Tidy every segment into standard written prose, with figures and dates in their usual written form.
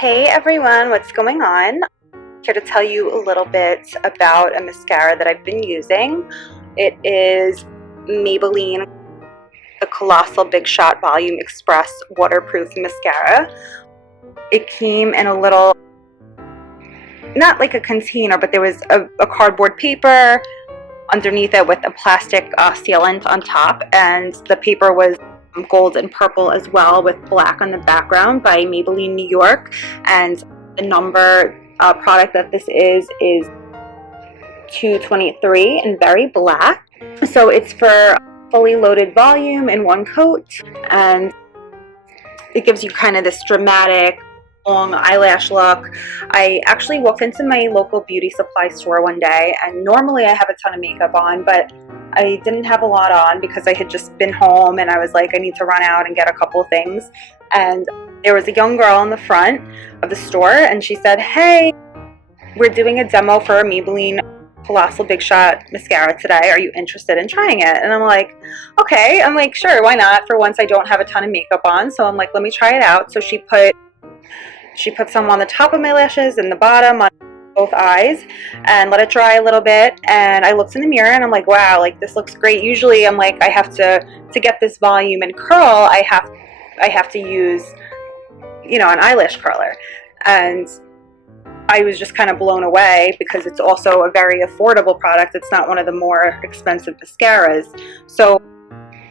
Hey everyone, what's going on? I'm here to tell you a little bit about a mascara that I've been using. It is Maybelline the Colossal Big Shot Volume Express Waterproof Mascara. It came in a little, not like a container, but there was a cardboard paper underneath it with a plastic sealant on top, and the paper was gold and purple as well with black on the background by Maybelline New York. And the number product that this is 223 and very black. So it's for fully loaded volume in one coat, and it gives you kind of this dramatic long eyelash look. I actually walked into my local beauty supply store one day, and normally I have a ton of makeup on, but I didn't have a lot on because I had just been home and I was like, I need to run out and get a couple things. And there was a young girl in the front of the store, and she said, hey, we're doing a demo for a Maybelline Colossal Big Shot mascara today. Are you interested in trying it? And I'm like, okay. I'm like, sure, why not? For once I don't have a ton of makeup on, so I'm like, let me try it out. So she put some on the top of my lashes and the bottom on both eyes and let it dry a little bit. And I looked in the mirror and I'm like, wow, like this looks great. Usually I'm like, I have to get this volume and curl, I have to use, you know, an eyelash curler. And I was just kind of blown away because it's also a very affordable product. It's not one of the more expensive mascaras. So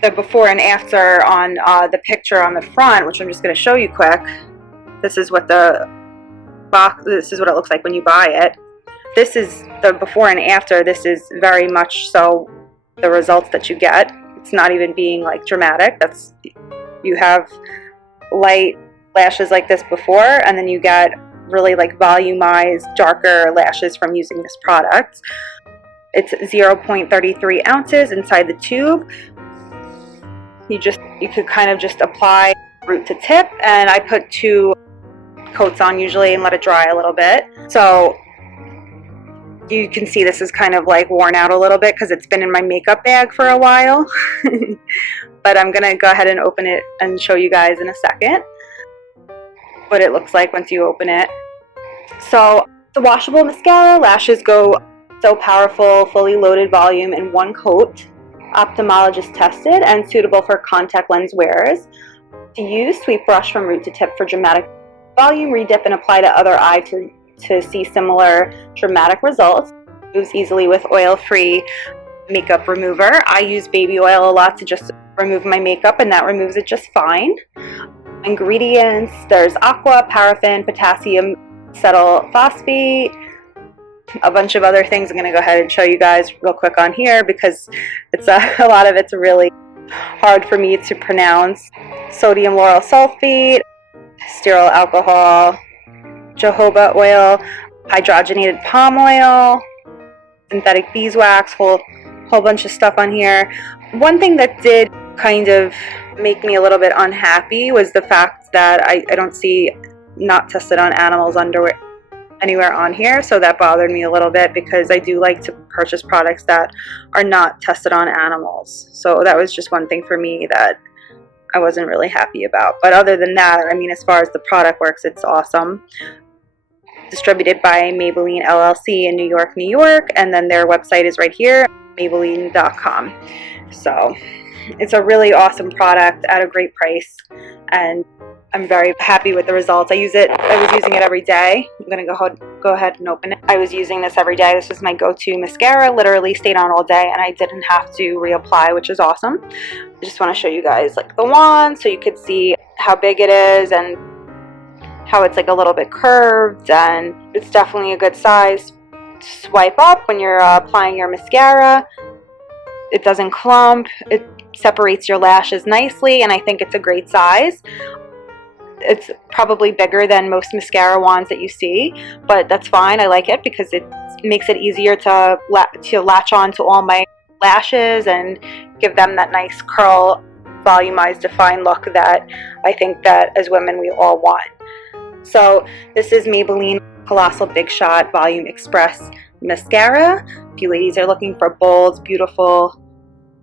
the before and after on the picture on the front, which I'm just going to show you quick. This is what this is what it looks like when you buy it. This is the before and after. This is very much so the results that you get. It's not even being like dramatic. You have light lashes like this before, and then you get really like volumized darker lashes from using this product. It's 0.33 ounces inside the tube. You could kind of just apply root to tip, and I put 2 coats on usually and let it dry a little bit. So you can see this is kind of like worn out a little bit because it's been in my makeup bag for a while. But I'm gonna go ahead and open it and show you guys in a second what it looks like once you open it. So the washable mascara, lashes go so powerful, fully loaded volume in one coat, ophthalmologist tested and suitable for contact lens wearers. To use, sweep brush from root to tip for dramatic volume, redip and apply to other eye to see similar dramatic results. Moves easily with oil-free makeup remover. I use baby oil a lot to just remove my makeup, and that removes it just fine. Ingredients, there's aqua, paraffin, potassium cetyl phosphate, a bunch of other things. I'm going to go ahead and show you guys real quick on here because it's a lot of it's really hard for me to pronounce. Sodium lauryl sulfate, stearyl alcohol, jojoba oil, hydrogenated palm oil, synthetic beeswax, whole bunch of stuff on here. One thing that did kind of make me a little bit unhappy was the fact that I don't see not tested on animals anywhere on here, so that bothered me a little bit because I do like to purchase products that are not tested on animals. So that was just one thing for me that I wasn't really happy about. But other than that, I mean, as far as the product works, it's awesome. Distributed by Maybelline LLC in New York, New York, and then their website is right here, Maybelline.com. So it's a really awesome product at a great price, and I'm very happy with the results. I was using it every day. I'm going to go ahead and open it. I was using this every day. This was my go-to mascara. Literally stayed on all day, and I didn't have to reapply, which is awesome. I just want to show you guys like the wand so you could see how big it is and how it's like a little bit curved, and it's definitely a good size to swipe up when you're applying your mascara. It doesn't clump. It separates your lashes nicely, and I think it's a great size. It's probably bigger than most mascara wands that you see, but that's fine. I like it because it makes it easier to latch on to all my lashes and give them that nice curl, volumized, defined look that I think that as women we all want. So this is Maybelline Colossal Big Shot Volume Express Mascara. If you ladies are looking for bold, beautiful,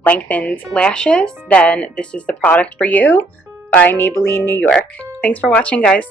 lengthened lashes, then this is the product for you. By Maybelline New York. Thanks for watching, guys.